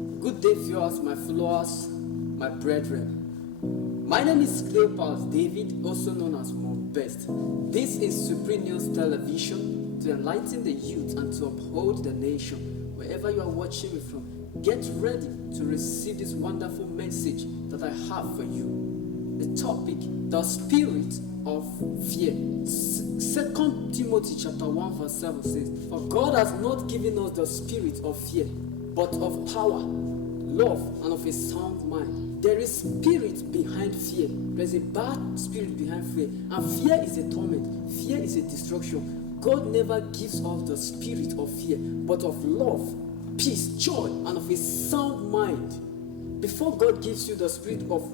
Good day, viewers, my followers, my brethren. My name is Cleopas David, also known as Mom Best. This is Supreme News Television to enlighten the youth and to uphold the nation. Wherever you are watching me from, get ready to receive this wonderful message that I have for you. The topic, the spirit of fear. 2 Timothy chapter 1 verse 7 says, "For God has not given us the spirit of fear, but of power, love, and of a sound mind." There is spirit behind fear. There is a bad spirit behind fear. And fear is a torment. Fear is a destruction. God never gives us the spirit of fear, but of love, peace, joy, and of a sound mind. Before God gives you the spirit of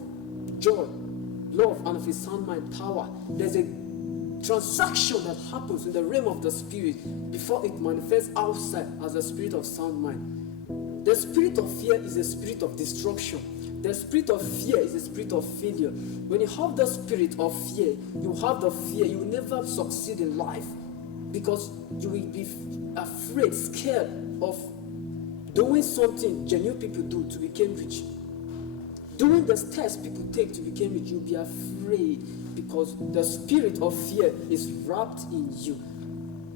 joy, love, and of a sound mind, power, there's a transaction that happens in the realm of the spirit before it manifests outside as a spirit of sound mind. The spirit of fear is a spirit of destruction. The spirit of fear is a spirit of failure. When you have the spirit of fear, you have the fear, you will never succeed in life because you will be afraid, scared of doing something genuine people do to become rich. Doing the steps people take to become rich, you'll be afraid because the spirit of fear is wrapped in you.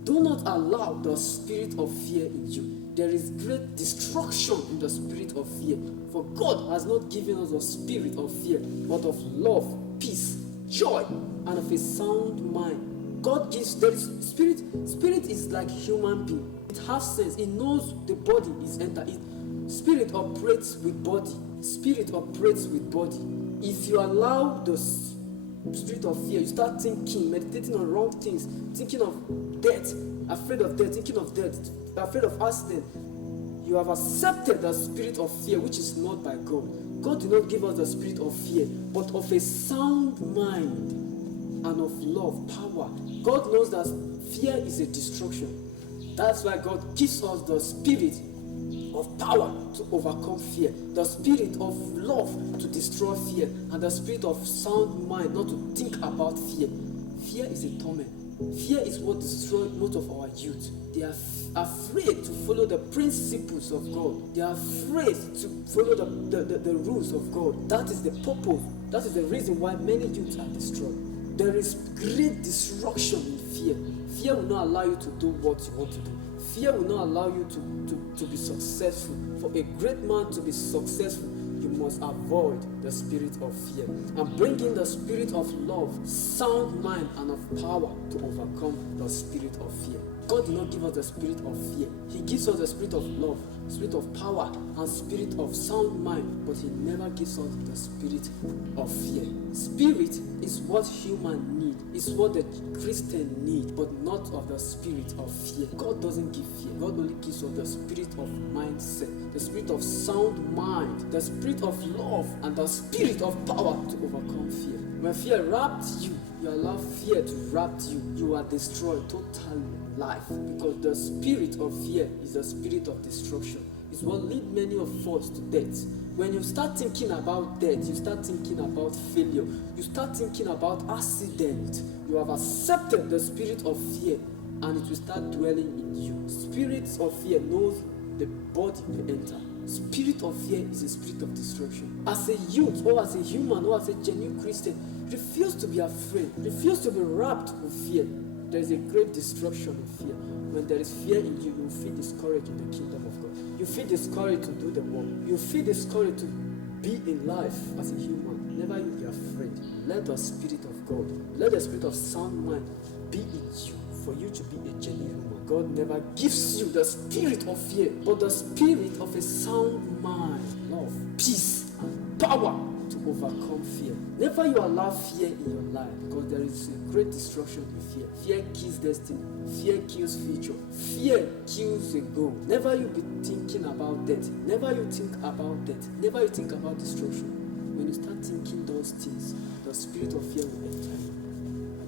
Do not allow the spirit of fear in you. There is great destruction in the spirit of fear. For God has not given us a spirit of fear, but of love, peace, joy, and of a sound mind. God gives, there is spirit. Spirit is like human being. It has sense. It knows the body is entered. Spirit operates with body. Spirit operates with body. If you allow the spirit of fear, you start thinking, meditating on wrong things, thinking of death, afraid of death, thinking of death, afraid of accident, you have accepted the spirit of fear, which is not by God. God did not give us the spirit of fear, but of a sound mind and of love, power. God knows that fear is a destruction. That's why God gives us the spirit of power to overcome fear, the spirit of love to destroy fear, and the spirit of sound mind not to think about fear. Fear is a torment. Fear is what destroys most of our youth. They are afraid to follow the principles of God. They are afraid to follow the rules of God. That is the purpose. That is the reason why many youths are destroyed. There is great destruction in fear. Fear will not allow you to do what you want to do. Fear will not allow you to be successful. For a great man to be successful, you must avoid the spirit of fear and bring in the spirit of love, sound mind, and of power to overcome the spirit of fear. God did not give us the spirit of fear. He gives us the spirit of love, spirit of power, and spirit of sound mind, but He never gives us the spirit of fear. Spirit is what human need, is what the Christian need, but not of the spirit of fear. God doesn't give fear. God only gives us the spirit of mindset, the spirit of sound mind, the spirit of love, and the spirit of power to overcome fear. When fear wraps you, you allow fear to wrap you, you are destroyed totally in life, because the spirit of fear is the spirit of destruction. It's what leads many of us to death. When you start thinking about death, you start thinking about failure, you start thinking about accident, you have accepted the spirit of fear and it will start dwelling in you. Spirits of fear knows the body will enter. Spirit of fear is a spirit of destruction. As a youth, or as a human, or as a genuine Christian, refuse to be afraid, refuse to be wrapped with fear. There is a great destruction of fear. When there is fear in you, you feel discouraged in the kingdom of God. You feel discouraged to do the work. You feel discouraged to be in life as a human. Never you be afraid. Let the spirit of God, let the spirit of sound mind be in you for you to be a genuine human. God never gives you the spirit of fear, but the spirit of a sound mind, love, peace, and power to overcome fear. Never you allow fear in your life, because there is a great destruction in fear. Fear kills destiny. Fear kills future. Fear kills a goal. Never you be thinking about death. Never you think about death. Never you think about destruction. When you start thinking those things, the spirit of fear will enter you.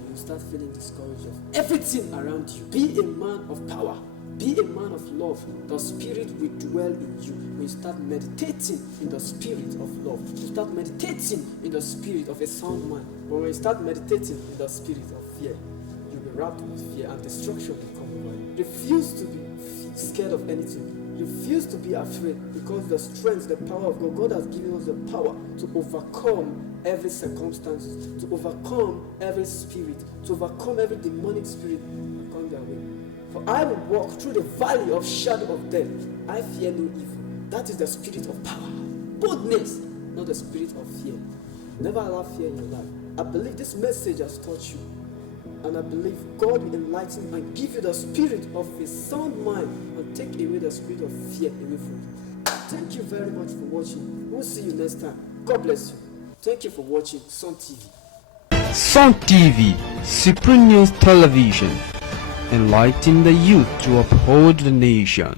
And you start feeling discouraged of everything around you. Be a man of power. Be a man of love. The spirit will dwell in you. When you start meditating in the spirit of love, you start meditating in the spirit of a sound mind. But when you start meditating in the spirit of fear, you'll be wrapped with fear and destruction will come over you. Refuse to be scared of anything. Refuse to be afraid, because the strength, the power of God, God has given us the power to overcome every circumstance, to overcome every spirit, to overcome every demonic spirit that comes their way. For I will walk through the valley of shadow of death. I fear no evil. That is the spirit of power. Boldness, not the spirit of fear. Never allow fear in your life. I believe this message has taught you. And I believe God will enlighten and give you the spirit of a sound mind and take away the spirit of fear away from you. Thank you very much for watching. We'll see you next time. God bless you. Thank you for watching Sun TV. Sun TV, Supreme News Television, enlightening the youth to uphold the nation.